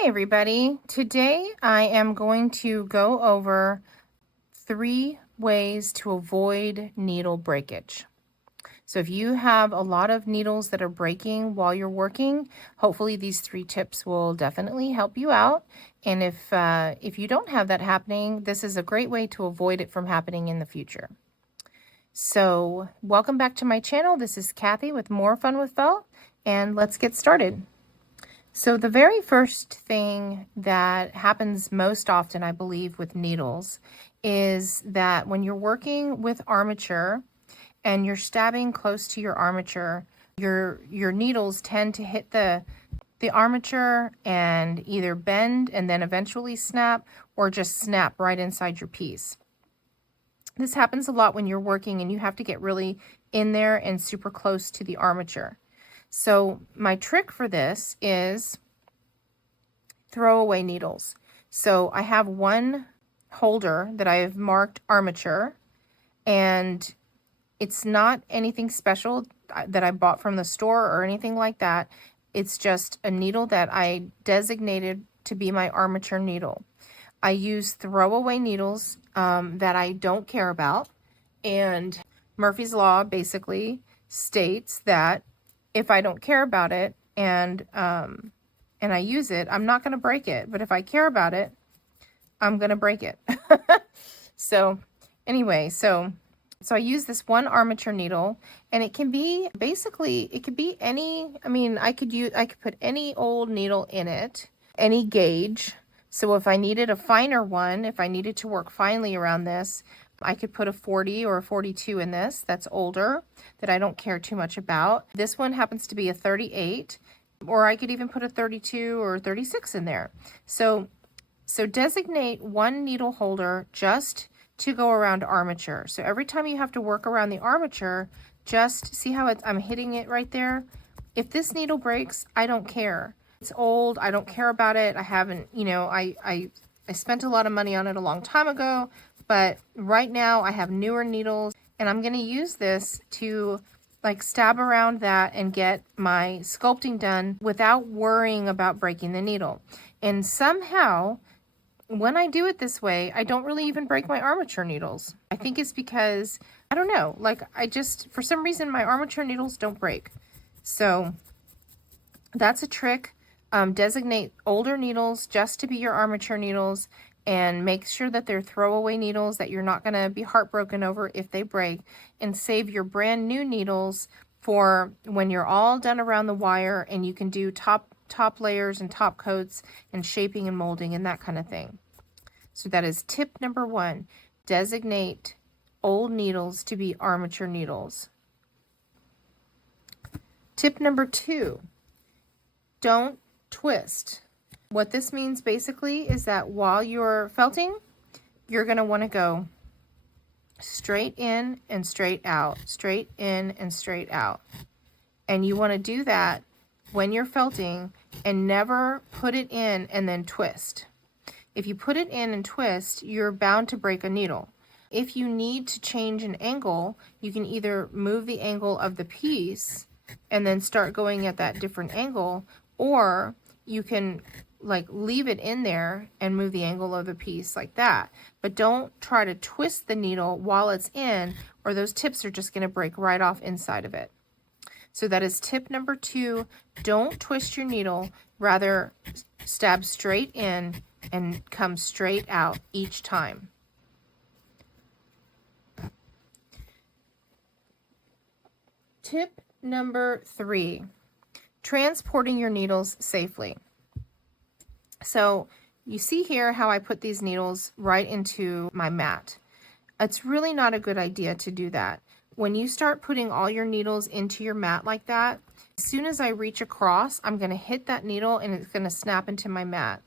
Hey everybody, today I am going to go over 3 ways to avoid needle breakage. So if you have a lot of needles that are breaking while you're working, hopefully these 3 tips will definitely help you out. And if you don't have that happening, this is a great way to avoid it from happening in the future. So welcome back to my channel. This is Kathy with More Fun with Felt, and let's get started. So the very first thing that happens most often, I believe, with needles is that when you're working with armature and you're stabbing close to your armature, your needles tend to hit the armature and either bend and then eventually snap, or just snap right inside your piece. This happens a lot when you're working and you have to get really in there and super close to the armature. So my trick for this is throwaway needles. So I have one holder that I have marked armature, and it's not anything special that I bought from the store or anything like that. It's just a needle that I designated to be my armature needle. I use throwaway needles that I don't care about, and Murphy's Law basically states that if I don't care about it and I use it, I'm not going to break it. But if I care about it, I'm going to break it. So anyway, so I use this one armature needle, and it can be basically, it could be any, I could put any old needle in it, any gauge. So if I needed a finer one, if I needed to work finely around this, I could put a 40 or a 42 in this that's older, that I don't care too much about. This one happens to be a 38, or I could even put a 32 or 36 in there. So designate one needle holder just to go around armature. So every time you have to work around the armature, just see how I'm hitting it right there. If this needle breaks, I don't care. It's old, I don't care about it. I haven't, I spent a lot of money on it a long time ago, but right now I have newer needles, and I'm going to use this to like stab around that and get my sculpting done without worrying about breaking the needle. And somehow, when I do it this way, I don't really even break my armature needles. I think it's because, I don't know, like for some reason, my armature needles don't break. So that's a trick. Designate older needles just to be your armature needles, and make sure that they're throwaway needles that you're not going to be heartbroken over if they break, and save your brand new needles for when you're all done around the wire and you can do top layers and top coats and shaping and molding and that kind of thing. So that is tip number 1. Designate old needles to be armature needles. Tip number 2, don't twist. What this means basically is that while you're felting, you're going to want to go straight in and straight out, straight in and straight out. And you want to do that when you're felting, and never put it in and then twist. If you put it in and twist, you're bound to break a needle. If you need to change an angle, you can either move the angle of the piece and then start going at that different angle, or you can like leave it in there and move the angle of the piece like that. But don't try to twist the needle while it's in, or those tips are just going to break right off inside of it. So that is tip number 2. Don't twist your needle, rather stab straight in and come straight out each time. Tip number 3, transporting your needles safely. So you see here how I put these needles right into my mat. It's really not a good idea to do that. When you start putting all your needles into your mat like that, as soon as I reach across, I'm going to hit that needle and it's going to snap into my mat.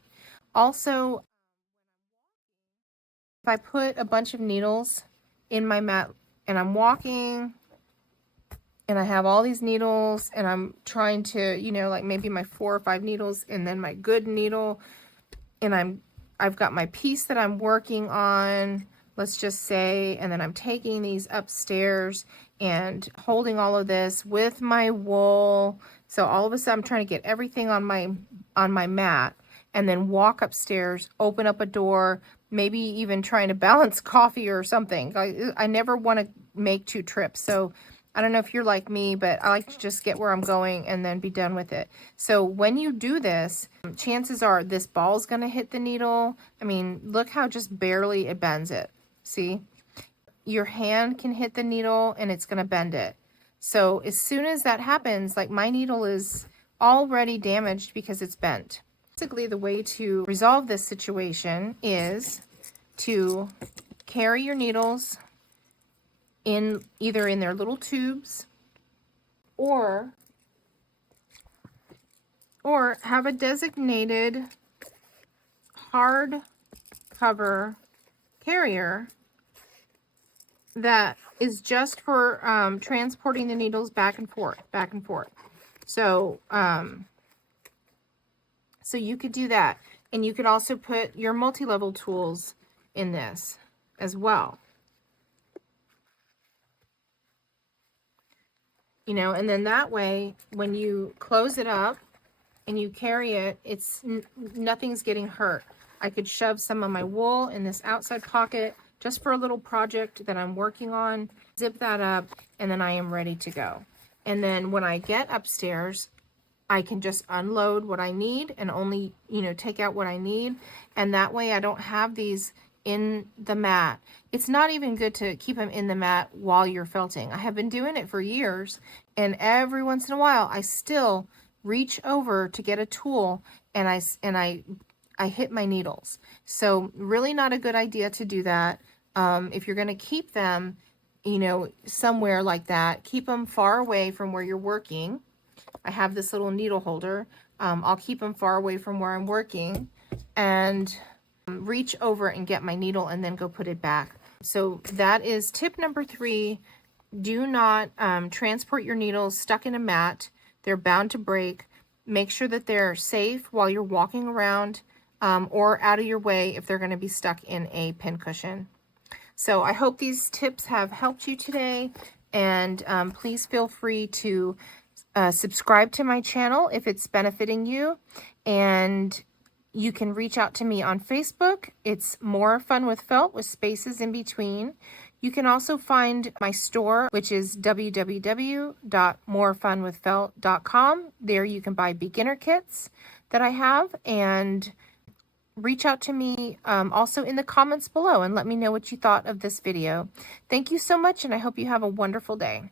Also, if I put a bunch of needles in my mat and I'm walking and I have all these needles and I'm trying to, like maybe my 4 or 5 needles and then my good needle, and I've got my piece that I'm working on, let's just say, and then I'm taking these upstairs and holding all of this with my wool. So all of a sudden I'm trying to get everything on my mat, and then walk upstairs, open up a door, maybe even trying to balance coffee or something. I never want to make 2 trips. So I don't know if you're like me, but I like to just get where I'm going and then be done with it. So when you do this, chances are this ball's going to hit the needle. I mean, look how just barely it bends it. See? Your hand can hit the needle and it's going to bend it. So as soon as that happens, like my needle is already damaged because it's bent. Basically, the way to resolve this situation is to carry your needles in either in their little tubes or have a designated hard cover carrier that is just for transporting the needles back and forth, back and forth. So, so you could do that. And you could also put your multi-level tools in this as well. You know, and then that way, when you close it up and you carry it, nothing's getting hurt. I could shove some of my wool in this outside pocket just for a little project that I'm working on, zip that up, and then I am ready to go. And then when I get upstairs, I can just unload what I need and only, you know, take out what I need. And that way I don't have these in the mat. It's not even good to keep them in the mat while you're felting. I have been doing it for years, and every once in a while I still reach over to get a tool and I hit my needles. So really not a good idea to do that. If you're going to keep them, you know, somewhere like that, keep them far away from where you're working. I have this little needle holder. I'll keep them far away from where I'm working and reach over and get my needle and then go put it back. So that is tip number 3. Do not transport your needles stuck in a mat. They're bound to break. Make sure that they're safe while you're walking around or out of your way if they're going to be stuck in a pincushion. So I hope these tips have helped you today, and please feel free to subscribe to my channel if it's benefiting you, and you can reach out to me on Facebook. It's More Fun with Felt with spaces in between. You can also find my store, which is www.morefunwithfelt.com. There you can buy beginner kits that I have, and reach out to me also in the comments below and let me know what you thought of this video. Thank you so much, and I hope you have a wonderful day.